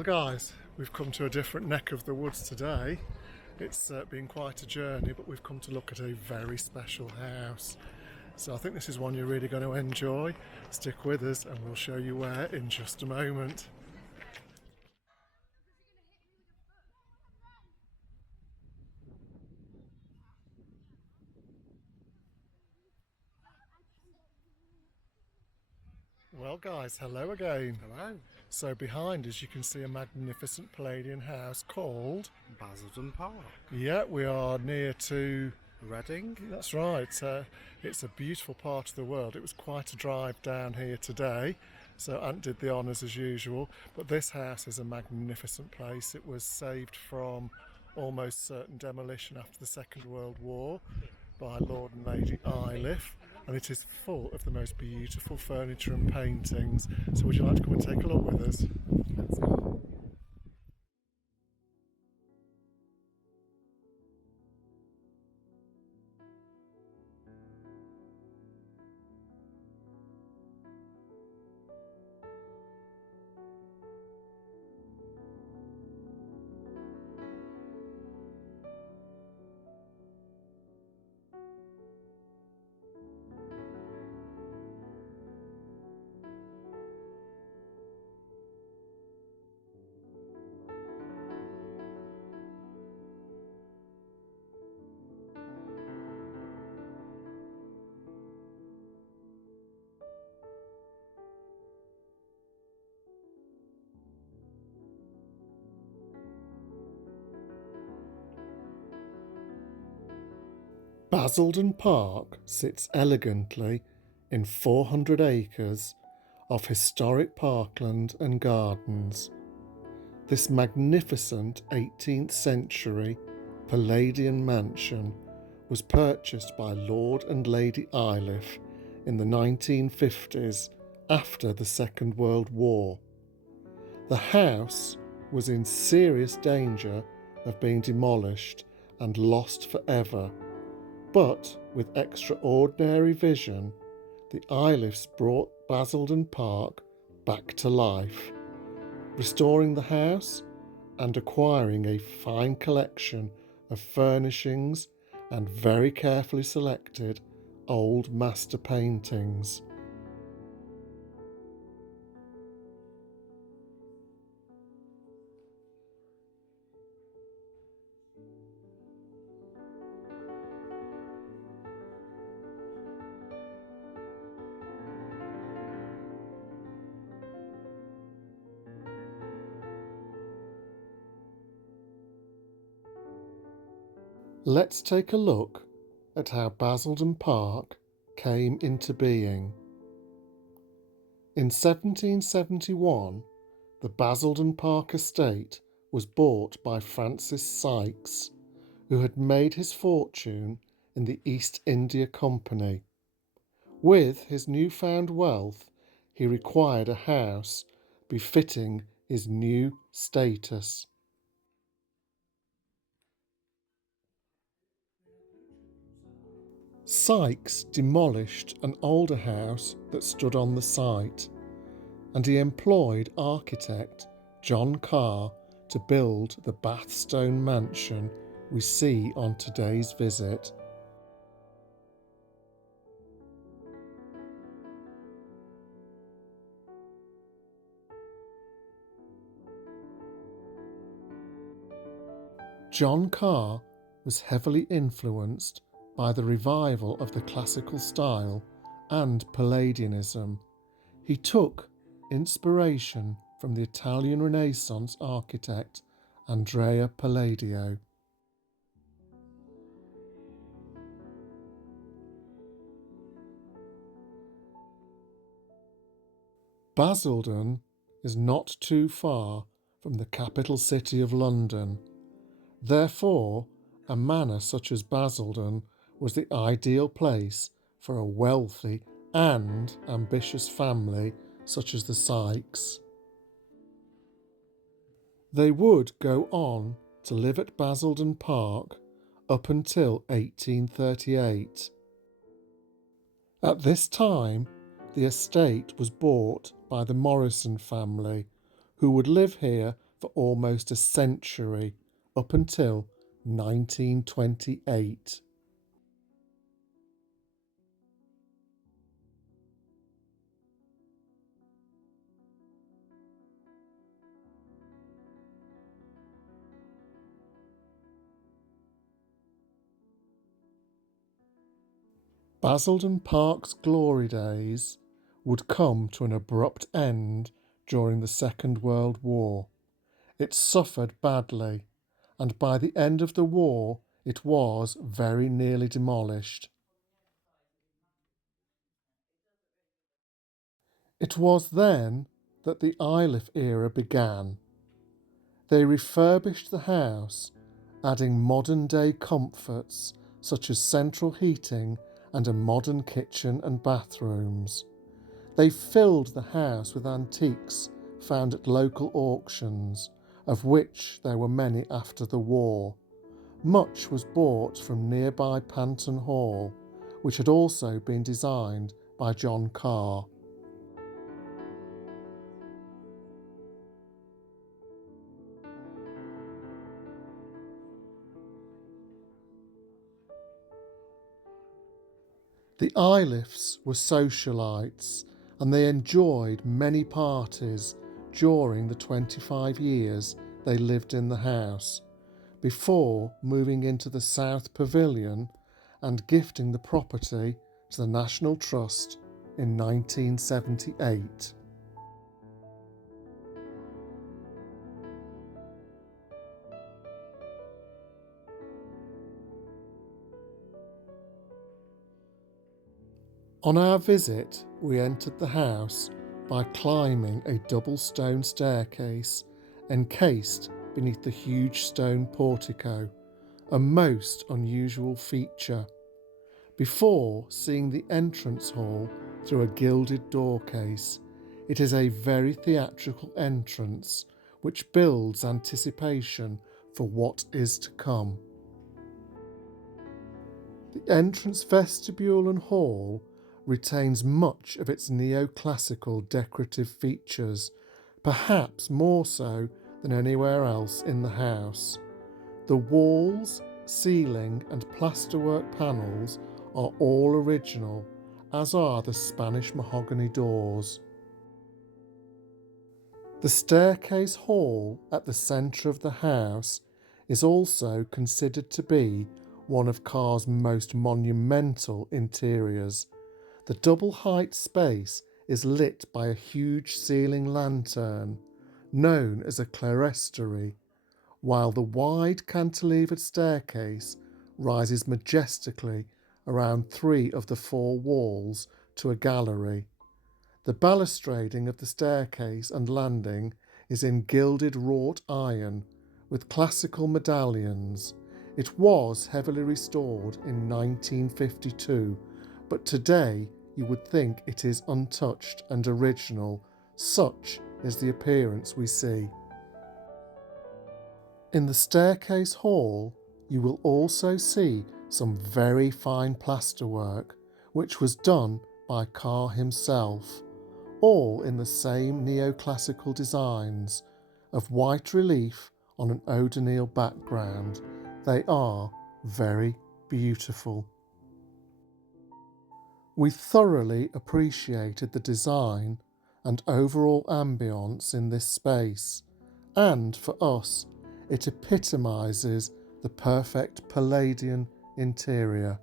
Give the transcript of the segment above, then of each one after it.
Well guys, we've come to a different neck of the woods today. It's been quite a journey, but we've come to look at a very special house. So I think this is one you're really going to enjoy. Stick with us and we'll show you where in just a moment. Well guys, hello again. Hello. So behind us you can see a magnificent Palladian house called Basildon Park. Yeah, we are near to Reading. That's right. It's a beautiful part of the world. It was quite a drive down here today, so Ant did the honours as usual. But this house is a magnificent place. It was saved from almost certain demolition after the Second World War by Lord and Lady Iliffe, and it is full of the most beautiful furniture and paintings. So would you like to come and take a look with us? Let's go. Basildon Park sits elegantly in 400 acres of historic parkland and gardens. This magnificent 18th century Palladian mansion was purchased by Lord and Lady Iliffe in the 1950s after the Second World War. The house was in serious danger of being demolished and lost forever. But with extraordinary vision, the Iliffes brought Basildon Park back to life, restoring the house and acquiring a fine collection of furnishings and very carefully selected old master paintings. Let's take a look at how Basildon Park came into being. In 1771, the Basildon Park estate was bought by Francis Sykes, who had made his fortune in the East India Company. With his newfound wealth, he required a house befitting his new status. Sykes demolished an older house that stood on the site, and he employed architect John Carr to build the Bathstone mansion we see on today's visit. John Carr was heavily influenced by the revival of the classical style and Palladianism. He took inspiration from the Italian Renaissance architect Andrea Palladio. Basildon is not too far from the capital city of London. Therefore, a manor such as Basildon was the ideal place for a wealthy and ambitious family such as the Sykes. They would go on to live at Basildon Park up until 1838. At this time, the estate was bought by the Morrison family, who would live here for almost a century, up until 1928. Basildon Park's glory days would come to an abrupt end during the Second World War. It suffered badly, and by the end of the war it was very nearly demolished. It was then that the Iliff era began. They refurbished the house, adding modern day comforts such as central heating and a modern kitchen and bathrooms. They filled the house with antiques found at local auctions, of which there were many after the war. Much was bought from nearby Panton Hall, which had also been designed by John Carr. The Iliffs were socialites, and they enjoyed many parties during the 25 years they lived in the house, before moving into the South Pavilion and gifting the property to the National Trust in 1978. On our visit, we entered the house by climbing a double stone staircase encased beneath the huge stone portico, a most unusual feature, before seeing the entrance hall through a gilded doorcase. It is a very theatrical entrance which builds anticipation for what is to come. The entrance vestibule and hall retains much of its neoclassical decorative features, perhaps more so than anywhere else in the house. The walls, ceiling and plasterwork panels are all original, as are the Spanish mahogany doors. The staircase hall at the centre of the house is also considered to be one of Carr's most monumental interiors. The double height space is lit by a huge ceiling lantern, known as a clerestory, while the wide cantilevered staircase rises majestically around 3 of the 4 walls to a gallery. The balustrading of the staircase and landing is in gilded wrought iron with classical medallions. It was heavily restored in 1952, but today you would think it is untouched and original. Such is the appearance we see. In the staircase hall, you will also see some very fine plasterwork, which was done by Carr himself, all in the same neoclassical designs, of white relief on an O'Donnell background. They are very beautiful. We thoroughly appreciated the design and overall ambience in this space, and for us, it epitomises the perfect Palladian interior.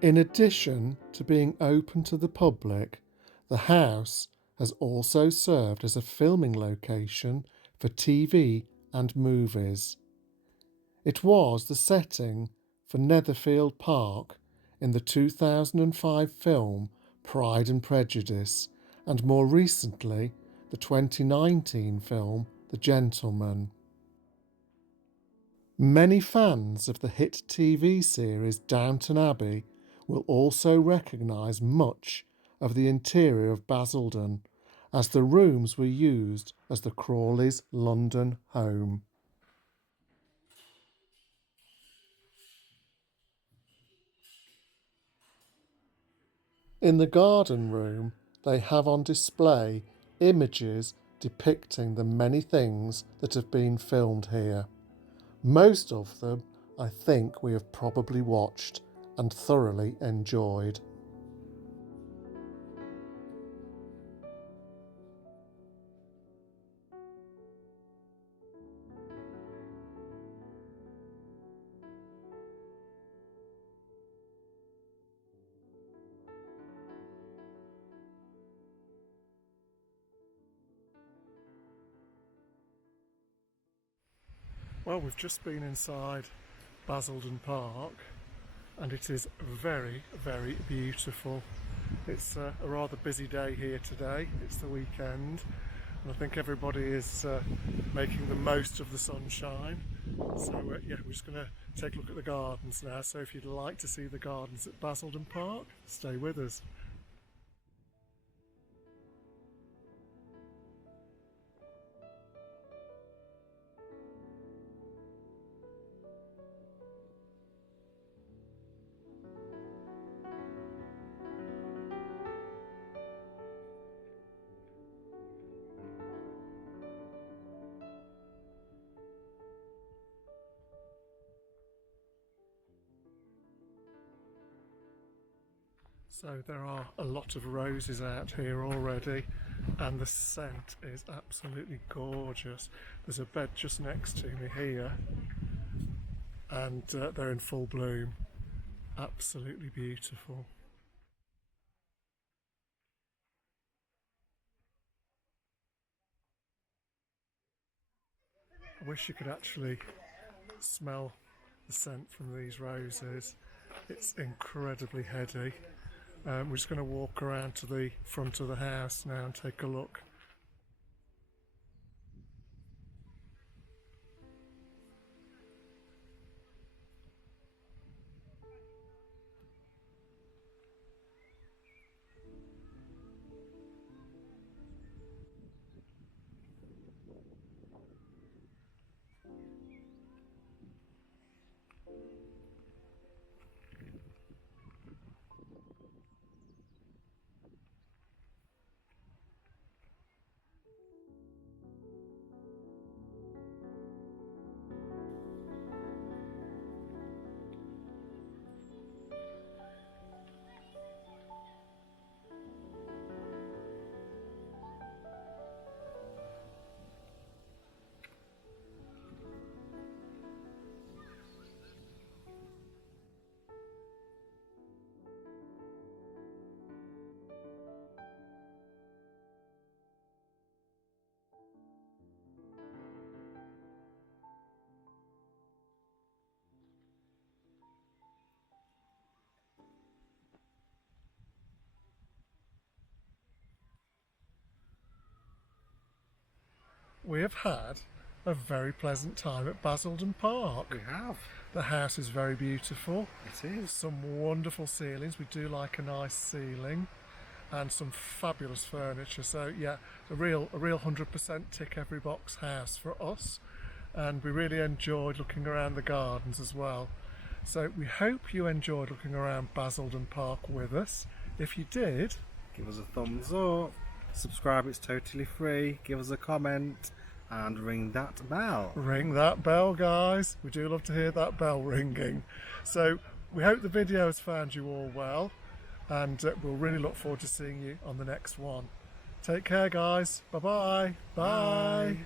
In addition to being open to the public, the house has also served as a filming location for TV and movies. It was the setting for Netherfield Park in the 2005 film Pride and Prejudice, and more recently the 2019 film The Gentleman. Many fans of the hit TV series Downton Abbey will also recognise much of the interior of Basildon, as the rooms were used as the Crawleys' London home. In the garden room, they have on display images depicting the many things that have been filmed here. Most of them, I think, we have probably watched and thoroughly enjoyed. Well, we've just been inside Basildon Park and it is very, very beautiful. It's a rather busy day here today. It's the weekend and I think everybody is making the most of the sunshine. So yeah, we're just going to take a look at the gardens now. So if you'd like to see the gardens at Basildon Park, stay with us. So there are a lot of roses out here already and the scent is absolutely gorgeous. There's a bed just next to me here and they're in full bloom. Absolutely beautiful. I wish you could actually smell the scent from these roses. It's incredibly heady. We're just going to walk around to the front of the house now and take a look. We have had a very pleasant time at Basildon Park. We have. The house is very beautiful. It is. Some wonderful ceilings. We do like a nice ceiling and some fabulous furniture. So yeah, a real 100% tick every box house for us. And we really enjoyed looking around the gardens as well. So we hope you enjoyed looking around Basildon Park with us. If you did, give us a thumbs up, subscribe, it's totally free, give us a comment and ring that bell. Ring that bell, guys. We do love to hear that bell ringing. So we hope the video has found you all well and we'll really look forward to seeing you on the next one. Take care, guys. Bye-bye. Bye.